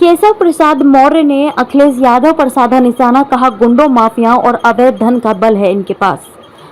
केशव प्रसाद मौर्य ने अखिलेश यादव पर साधा निशाना, कहा गुंडों माफियाओं और अवैध धन का बल है इनके पास।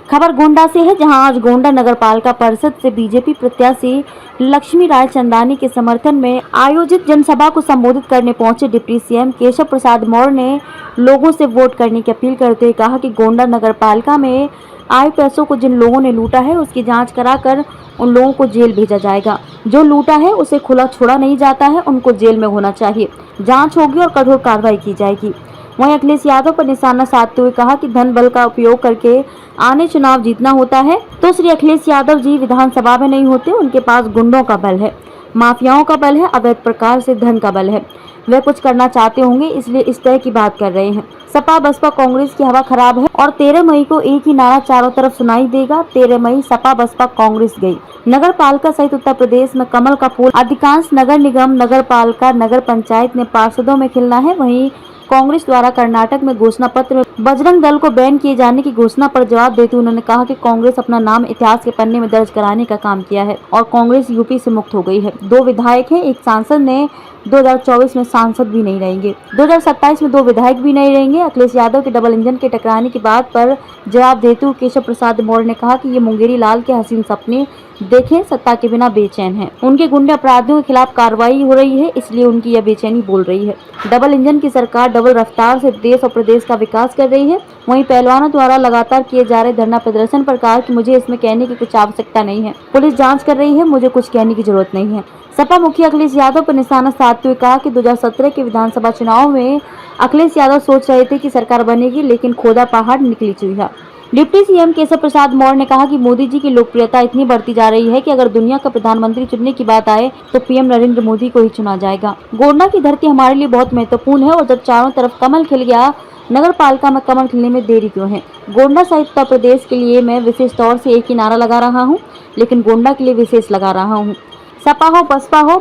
खबर गोंडा से है, जहां आज गोंडा नगर पालिका परिषद से बीजेपी प्रत्याशी लक्ष्मी राय चंदानी के समर्थन में आयोजित जनसभा को संबोधित करने पहुंचे डिप्टी सीएम केशव प्रसाद मौर्य ने लोगों से वोट करने की अपील करते हुए कहा कि गोंडा नगर पालिका में आए पैसों को जिन लोगों ने लूटा है उसकी जांच कराकर उन लोगों को जेल भेजा जाएगा। जो लूटा है उसे खुला छोड़ा नहीं जाता है, उनको जेल में होना चाहिए। जांच होगी और कठोर कार्रवाई की जाएगी। वहीं अखिलेश यादव पर निशाना साधते हुए कहा कि धन बल का उपयोग करके आने चुनाव जीतना होता है तो श्री अखिलेश यादव जी विधानसभा में नहीं होते। उनके पास गुंडों का बल है, माफियाओं का बल है, अवैध प्रकार से धन का बल है। वे कुछ करना चाहते होंगे इसलिए इस तरह की बात कर रहे हैं। सपा बसपा कांग्रेस की हवा खराब है और 13 मई को एक ही नारा चारों तरफ सुनाई देगा। 13 मई सपा बसपा कांग्रेस गई। नगर पालिका सहित उत्तर प्रदेश में कमल का फूल अधिकांश नगर निगम, नगर पालिका, नगर पंचायत में पार्षदों में खिलना है। वहीं कांग्रेस द्वारा कर्नाटक में घोषणा पत्र में बजरंग दल को बैन किए जाने की घोषणा पर जवाब देते हुए उन्होंने कहा कि कांग्रेस अपना नाम इतिहास के पन्ने में दर्ज कराने का काम किया है और कांग्रेस यूपी से मुक्त हो गई है। 2 विधायक हैं, एक सांसद ने 2024 में सांसद भी नहीं रहेंगे, 2027 में 2 विधायक भी नहीं रहेंगे। अखिलेश यादव के डबल इंजन के टकराने की बात पर जवाब देते हुए केशव प्रसाद मौर्य ने कहा कि ये मुंगेरी लाल के हसीन सपने देखें, सत्ता के बिना बेचैन हैं। उनके गुंडे अपराधियों के खिलाफ कार्रवाई हो रही है, इसलिए उनकी यह बेचैनी बोल रही है। डबल इंजन की सरकार डबल रफ्तार से देश और प्रदेश का विकास कर रही है। वहीं पहलवानों द्वारा लगातार किए जा रहे धरना प्रदर्शन पर कहा कि मुझे इसमें कहने की कुछ आवश्यकता नहीं है, पुलिस जांच कर रही है, मुझे कुछ कहने की जरूरत नहीं है। सपा मुखिया अखिलेश यादव पर निशाना साधते हुए कहा कि 2017 के विधानसभा चुनाव में अखिलेश यादव सोच रहे थे कि सरकार बनेगी, लेकिन खोदा पहाड़ निकली चूहा। डिप्टी सीएम केशव प्रसाद मौर्य ने कहा कि मोदी जी की लोकप्रियता इतनी बढ़ती जा रही है कि अगर दुनिया का प्रधानमंत्री चुनने की बात आए तो पीएम नरेंद्र मोदी को ही चुना जाएगा। गोंडा की धरती हमारे लिए बहुत महत्वपूर्ण है और जब चारों तरफ कमल खिल गया, नगर पालिका में कमल खिलने में देरी क्यों है। गोंडा सहित उत्तर प्रदेश के लिए मैं विशेष तौर से एक ही नारा लगा रहा हूँ, लेकिन गोंडा के लिए विशेष लगा रहा हूँ। सपा हो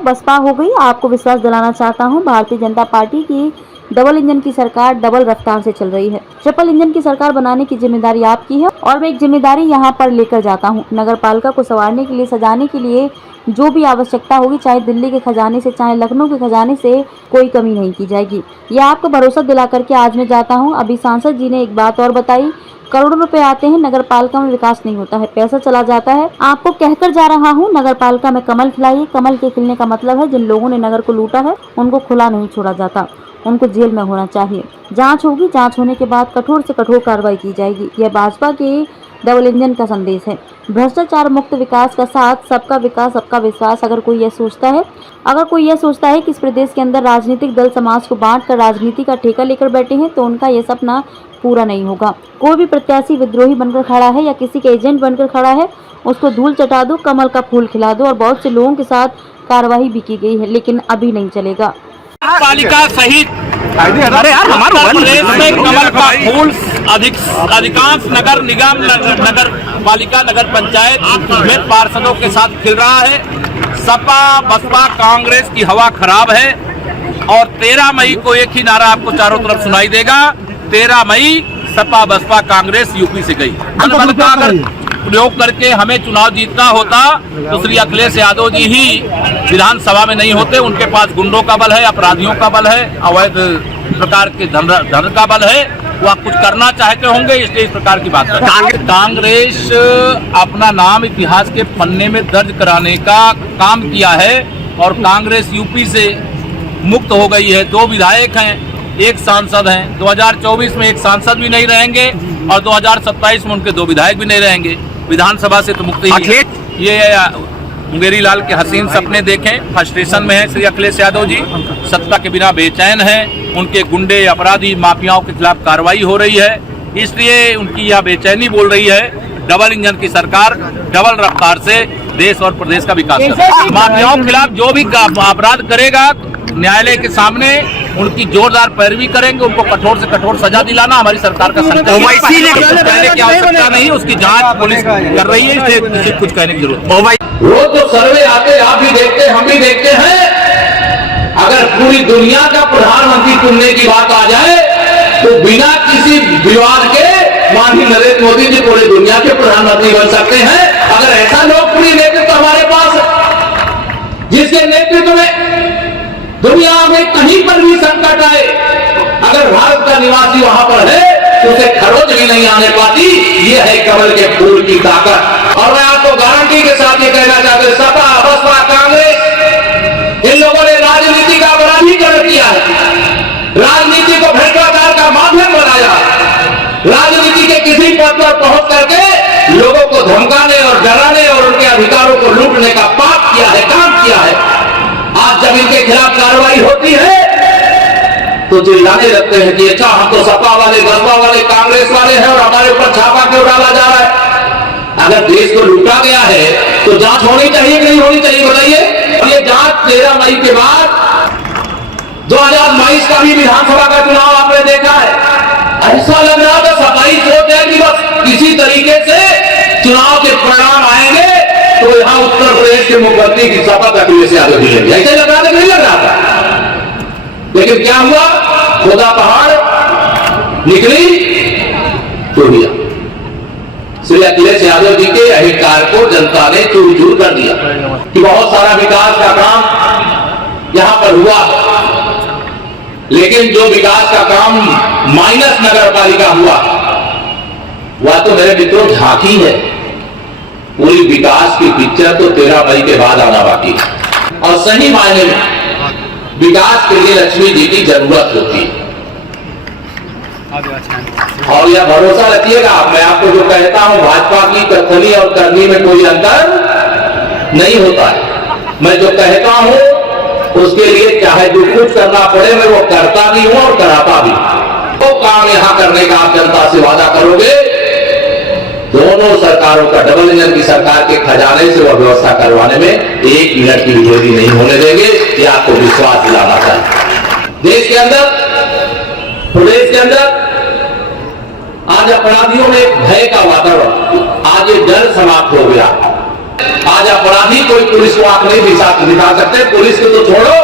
बसपा हो गई। आपको विश्वास दिलाना चाहता हूँ, भारतीय जनता पार्टी की डबल इंजन की सरकार डबल रफ्तार से चल रही है। ट्रिपल इंजन की सरकार बनाने की जिम्मेदारी आपकी है और मैं एक जिम्मेदारी यहाँ पर लेकर जाता हूँ। नगर पालिका को संवारने के लिए, सजाने के लिए जो भी आवश्यकता होगी, चाहे दिल्ली के खजाने से चाहे लखनऊ के खजाने से, कोई कमी नहीं की जाएगी। यह आपको भरोसा दिला करके आज मैं जाता हूँ। अभी सांसद जी ने एक बात और बताई, करोड़ों रुपए आते हैं, नगर पालिका में विकास नहीं होता है, पैसा चला जाता है। आपको कहकर जा रहा हूँ, नगर पालिका में कमल खिलाइए। कमल के खिलने का मतलब है जिन लोगों ने नगर को लूटा है उनको खुला नहीं छोड़ा जाता, उनको जेल में होना चाहिए। जांच होगी, जांच होने के बाद कठोर से कठोर कार्रवाई की जाएगी। यह भाजपा के डबल इंजन का संदेश है। भ्रष्टाचार मुक्त विकास का साथ, सबका विकास सबका विश्वास। अगर कोई यह सोचता है कि इस प्रदेश के अंदर राजनीतिक दल समाज को बांटकर राजनीति का ठेका लेकर बैठे हैं तो उनका यह सपना पूरा नहीं होगा। कोई भी प्रत्याशी विद्रोही बनकर खड़ा है या किसी के एजेंट बनकर खड़ा है, उसको धूल चटा दो, कमल का फूल खिला दो। और बहुत से लोगों के साथ कार्रवाई भी की गई है, लेकिन अभी नहीं चलेगा। पालिका सहित प्रदेश में कमल का फूल अधिकांश नगर निगम, नगर पालिका, नगर पंचायत में पार्षदों के साथ खिल रहा है। सपा बसपा कांग्रेस की हवा खराब है और 13 मई को एक ही नारा आपको चारों तरफ सुनाई देगा। 13 मई सपा बसपा कांग्रेस यूपी से गई। बल का अगर प्रयोग करके हमें चुनाव जीतना होता तो श्री अखिलेश यादव जी ही विधानसभा में नहीं होते। उनके पास गुंडों का बल है, अपराधियों का बल है, अवैध प्रकार के धन का बल है। वो आप कुछ करना चाहते होंगे, इसलिए इस प्रकार की बात है। कांग्रेस अपना नाम इतिहास के पन्ने में दर्ज कराने का काम किया है और कांग्रेस यूपी से मुक्त हो गई है। 2 विधायक हैं, एक सांसद हैं। 2024 में एक सांसद भी नहीं रहेंगे और 2027 में उनके 2 विधायक भी नहीं रहेंगे। विधानसभा से तो मुक्ति ही है। ये मुंगेरी लाल के हसीन सपने देखें, फ्रस्ट्रेशन में है श्री अखिलेश यादव जी, सत्ता के बिना बेचैन हैं। उनके गुंडे, अपराधी, माफियाओं के खिलाफ कार्रवाई हो रही है, इसलिए उनकी यह बेचैनी बोल रही है। डबल इंजन की सरकार डबल रफ्तार से देश और प्रदेश का विकास कर। माफियाओं के खिलाफ जो भी अपराध करेगा, न्यायालय के सामने उनकी जोरदार पैरवी करेंगे। उनको कठोर से कठोर सजा दिलाना हमारी सरकार का संकल्प है। कहने की आवश्यकता नहीं, उसकी जांच पुलिस कर रही है, इसलिए किसी कुछ कहने की जरूरत नहीं। वो तो सर्वे आते, आप भी देखते, हम भी देखते हैं। अगर पूरी दुनिया का प्रधानमंत्री चुनने की बात आ जाए तो बिना किसी विवाद के माननीय नरेंद्र मोदी जी पूरी दुनिया के प्रधानमंत्री बन सकते हैं। अगर ऐसा लोकप्रिय नेतृत्व हमारे पास, जिसके नेतृत्व में दुनिया में कहीं पर संकट आए, अगर भारत का निवासी वहां पर है तो उसे खरोच भी नहीं आने पाती। ये है कमल के फूल की ताकत। और मैं आपको गारंटी के साथ ये कहना चाहता हूं, सपा बसपा कांग्रेस इन लोगों ने राजनीति का बराबरीकरण किया है, राजनीति को भ्रष्टाचार का माध्यम बनाया, राजनीति के किसी पद पर पहुंच करके लोगों को धमकाने और डराने और उनके अधिकारों को लूटने का पाप किया है, काम किया है। आज जब इनके खिलाफ कार्रवाई होती है तो चिल्लाने लगते हैं कि अच्छा हम तो सपा वाले, बसपा वाले, कांग्रेस वाले हैं और हमारे ऊपर छापा क्यों डाला जा रहा है। अगर देश को लूटा गया है तो जांच होनी चाहिए कि नहीं होनी चाहिए, बताइए। और ये जांच 13 मई के बाद 2022 का भी विधानसभा का चुनाव आपने देखा है, ऐसा लग रहा था सफाई सोच है कि बस किसी तरीके से चुनाव के परिणाम आएंगे तो यहां उत्तर प्रदेश के मुख्यमंत्री की शपथ अखिलेश यादव जी लेंगे, ऐसे लग रहा था कि नहीं लग रहा था। लेकिन क्या हुआ, खुदा पहाड़ निकली तो दिया। श्री अखिलेश यादव जी के अहंकार को जनता ने चूर चूर कर दिया कि बहुत सारा विकास का काम यहां पर हुआ, लेकिन जो विकास का काम माइनस नगर पालिका हुआ वह तो मेरे मित्रों झांकी है। पूरी विकास की पिक्चर तो 13 मई के बाद आना बाकी है। और सही मायने में विकास के लिए लक्ष्मी जी की जरूरत होती है। और यह भरोसा रखिएगा, मैं आपको जो कहता हूं, भाजपा की कथनी और करनी में कोई अंतर नहीं होता है। मैं जो कहता हूं उसके लिए चाहे जो कुछ करना पड़े मैं वो करता भी हूं और कराता भी। तो काम यहां करने का आप जनता से वादा करोगे, दोनों सरकारों का, डबल इंजन की सरकार के खजाने से वह व्यवस्था करवाने में 1 मिनट की देरी नहीं होने देंगे, ये आपको विश्वास दिलाना चाहिए। देश के अंदर, प्रदेश के अंदर आज अपराधियों में भय का वातावरण, आज ये डर समाप्त हो गया। आज अपराधी कोई पुलिस को आंख नहीं दिखा सकते, पुलिस को तो छोड़ो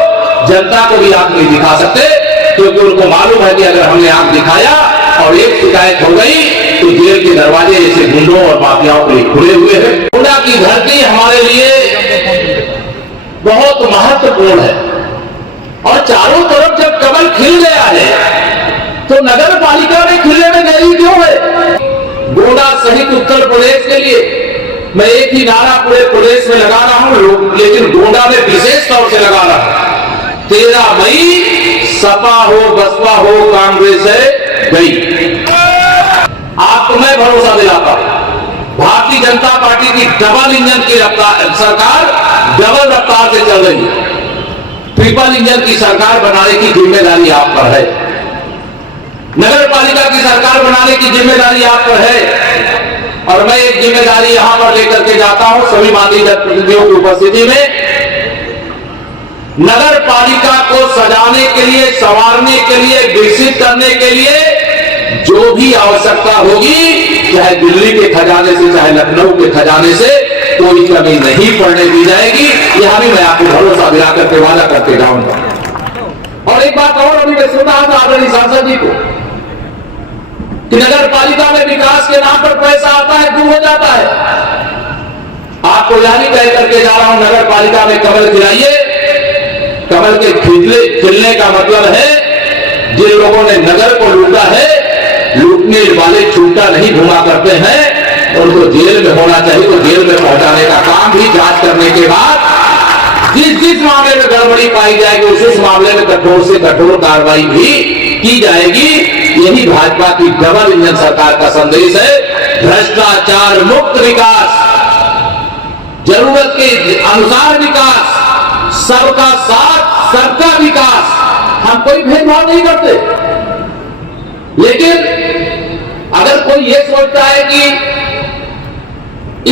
जनता को भी आंख नहीं दिखा सकते, क्योंकि उनको मालूम है कि अगर हमने आंख दिखाया और एक शिकायत हो गई तो जेल के दरवाजे ऐसे गुंडों और माफियाओं के लिए खुले हुए हैं। गुंडा की धरती हमारे लिए बहुत महत्वपूर्ण है। और चारों तरफ जब कमल खिल गया है तो नगर पालिका में खिलने में देरी क्यों है। गोंडा सहित उत्तर प्रदेश के लिए मैं एक ही नारा पूरे प्रदेश में लगा रहा हूं, लेकिन गोंडा में विशेष तौर से लगा रहा हूं। 13 मई सपा हो, बसपा हो, कांग्रेस है गई। आपको मैं भरोसा दिलाता हूं, भारतीय जनता पार्टी की डबल इंजन की सरकार डबल रफ्तार से चल रही है। ट्रिपल इंजन की सरकार बनाने की जिम्मेदारी आप पर है, नगर पालिका की सरकार बनाने की जिम्मेदारी आप पर है। और मैं एक जिम्मेदारी यहां पर लेकर के जाता हूं सभी माननीय जनप्रतिनिधियों की उपस्थिति में। नगर पालिका को सजाने के लिए, संवारने के लिए, विकसित करने के लिए जो भी आवश्यकता होगी, चाहे दिल्ली के खजाने से, चाहे लखनऊ के खजाने से, कोई कमी नहीं पड़ने दी जाएगी। यह भी मैं आपको भरोसा दिला करके वादा करके जाऊंगा। और एक बात और अभी मैं सुना था आदरणीय सांसद जी को कि नगर पालिका में विकास के नाम पर पैसा आता है, गुम हो जाता है। आपको यह भी कह करके जा रहा हूं, नगर पालिका में कमल खिलाइए। कमल के खिलने का मतलब है जिन लोगों ने नगर को लूटा है, लूटने वाले छूटा नहीं घुमा करते हैं, उनको जेल में होना चाहिए। तो जेल में पहुंचाने का काम भी जांच करने के बाद जिस मामले में गड़बड़ी पाई जाएगी उस मामले में कठोर से कठोर कार्रवाई भी की जाएगी। यही भाजपा की डबल इंजन सरकार का संदेश है। भ्रष्टाचार मुक्त विकास, जरूरत के अनुसार विकास, सबका साथ सबका विकास। हम कोई भेदभाव नहीं करते, लेकिन अगर कोई ये सोचता है कि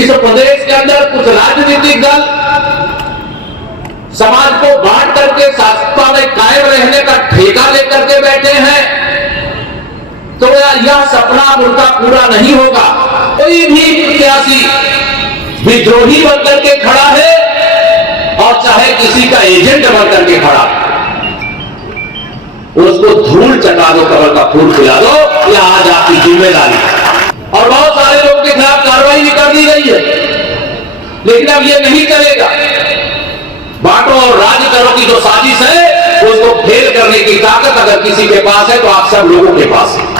इस प्रदेश के अंदर कुछ राजनीतिक दल समाज को बांट करके सत्ता में कायम रहने का ठेका लेकर के बैठे हैं, तो यह सपना उनका पूरा नहीं होगा। कोई भी प्रत्याशी विद्रोही बनकर के खड़ा है और चाहे किसी का एजेंट बनकर के खड़ा, उसको धूल चटा दो, कमल का फूल खिला दो, यह आज आपकी जिम्मेदारी है। और बहुत सारे लोगों के खिलाफ कार्रवाई भी कर दी गई है, लेकिन अब यह नहीं चलेगा। बांटो और राज करो की जो साजिश है उसको फेल करने करने की ताकत अगर किसी के पास है तो आप सब लोगों के पास है।